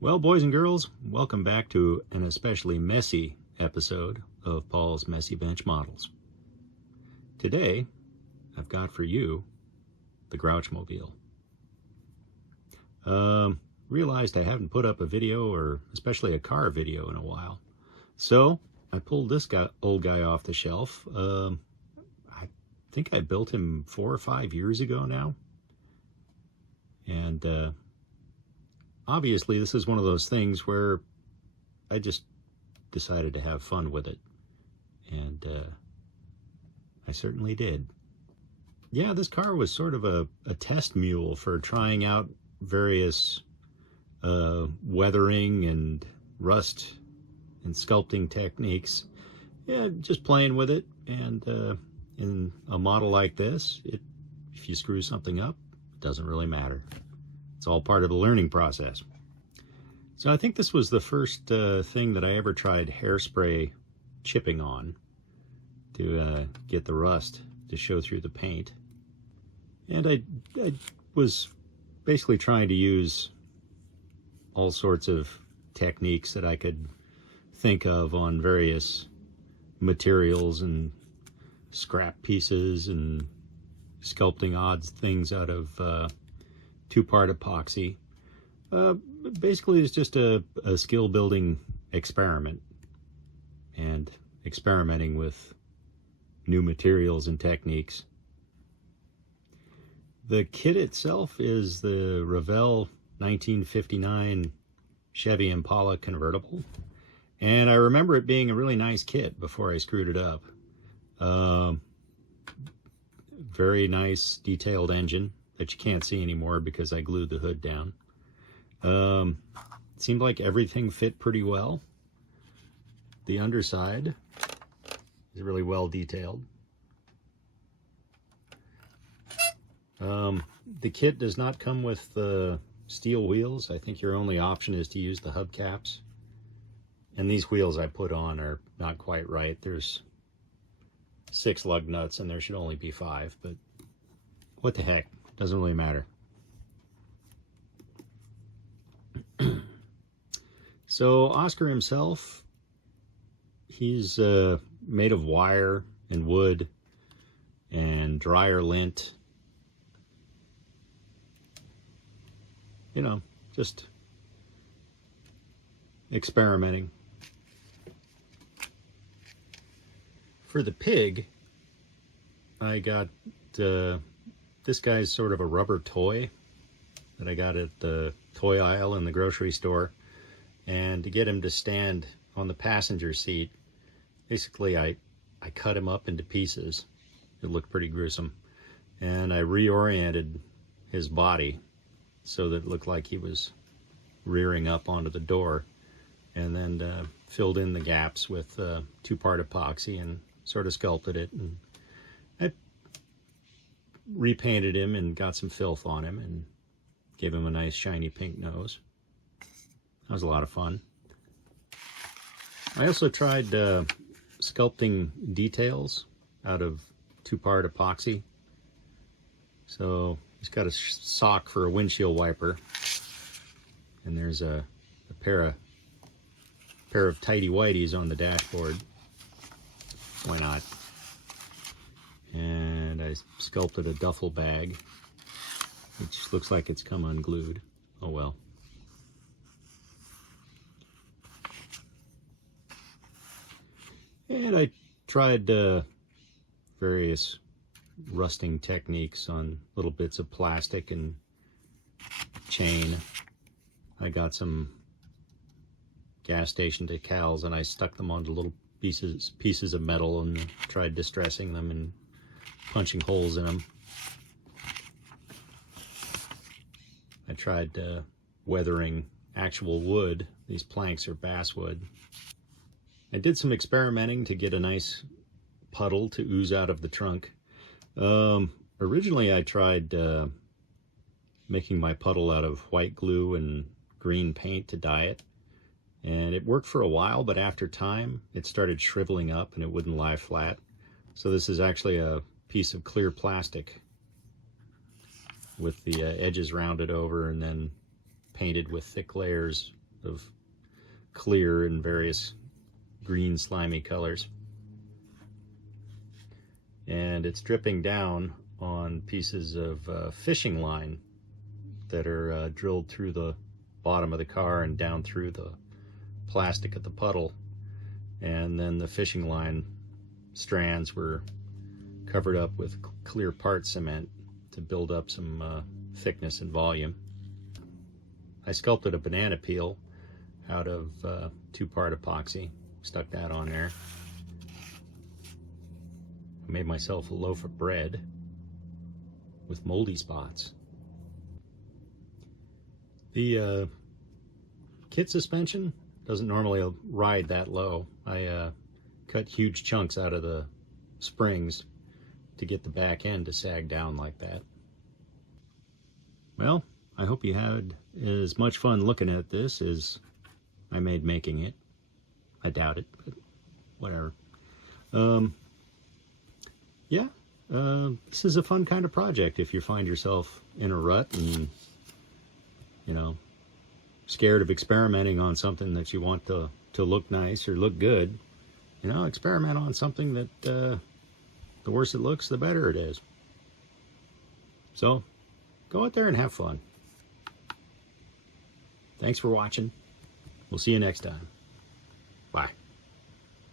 Well, boys and girls, welcome back to an especially messy episode of Paul's Messy Bench Models. Today, I've got for you the Grouchmobile. Realized I haven't put up a video, or especially a car video, in a while. So, I pulled this old guy off the shelf. I think I built him 4 or 5 years ago now. And obviously, this is one of those things where I just decided to have fun with it. And I certainly did. Yeah, this car was sort of a test mule for trying out various weathering and rust and sculpting techniques. Yeah, just playing with it. And in a model like this, if you screw something up, it doesn't really matter. It's all part of the learning process. So I think this was the first thing that I ever tried hairspray chipping on to get the rust to show through the paint. And I was basically trying to use all sorts of techniques that I could think of on various materials and scrap pieces and sculpting odd things out of two-part epoxy. Basically, it's just a skill building experiment and experimenting with new materials and techniques. The kit itself is the Revell 1959 Chevy Impala convertible, and I remember it being a really nice kit before I screwed it up. Very nice detailed engine that you can't see anymore because I glued the hood down. It seemed like everything fit pretty well. The underside is really well detailed. The kit does not come with the steel wheels. I think your only option is to use the hubcaps. And these wheels I put on are not quite right. There's 6 lug nuts and there should only be 5, but what the heck, doesn't really matter. So Oscar himself, he's made of wire and wood and dryer lint. You know, just experimenting. For the pig, I got this guy's sort of a rubber toy that I got at the toy aisle in the grocery store. And to get him to stand on the passenger seat, basically I cut him up into pieces. It looked pretty gruesome. And I reoriented his body so that it looked like he was rearing up onto the door. And then filled in the gaps with two-part epoxy and sort of sculpted it. And I repainted him and got some filth on him and gave him a nice shiny pink nose. That was a lot of fun. I also tried sculpting details out of two-part epoxy. So he's got a sock for a windshield wiper, and there's a pair of tighty whities on the dashboard. Why not? And I sculpted a duffel bag, which looks like it's come unglued. Oh well. And I tried various rusting techniques on little bits of plastic and chain. I got some gas station decals and I stuck them onto little pieces of metal and tried distressing them and punching holes in them. I tried weathering actual wood. These planks are basswood. I did some experimenting to get a nice puddle to ooze out of the trunk. Originally I tried making my puddle out of white glue and green paint to dye it. And it worked for a while, but after time it started shriveling up and it wouldn't lie flat. So this is actually a piece of clear plastic with the edges rounded over and then painted with thick layers of clear in various green slimy colors. And it's dripping down on pieces of fishing line that are drilled through the bottom of the car and down through the plastic of the puddle. And then the fishing line strands were covered up with clear part cement to build up some thickness and volume. I sculpted a banana peel out of 2-part epoxy, stuck that on there. I made myself a loaf of bread with moldy spots. The kit suspension doesn't normally ride that low. I cut huge chunks out of the springs to get the back end to sag down like that. Well, I hope you had as much fun looking at this as I made making it. I doubt it, but whatever. Yeah, this is a fun kind of project if you find yourself in a rut and, you know, scared of experimenting on something that you want to look nice or look good. You know, experiment on something that the worse it looks, the better it is. So, go out there and have fun. Thanks for watching. We'll see you next time.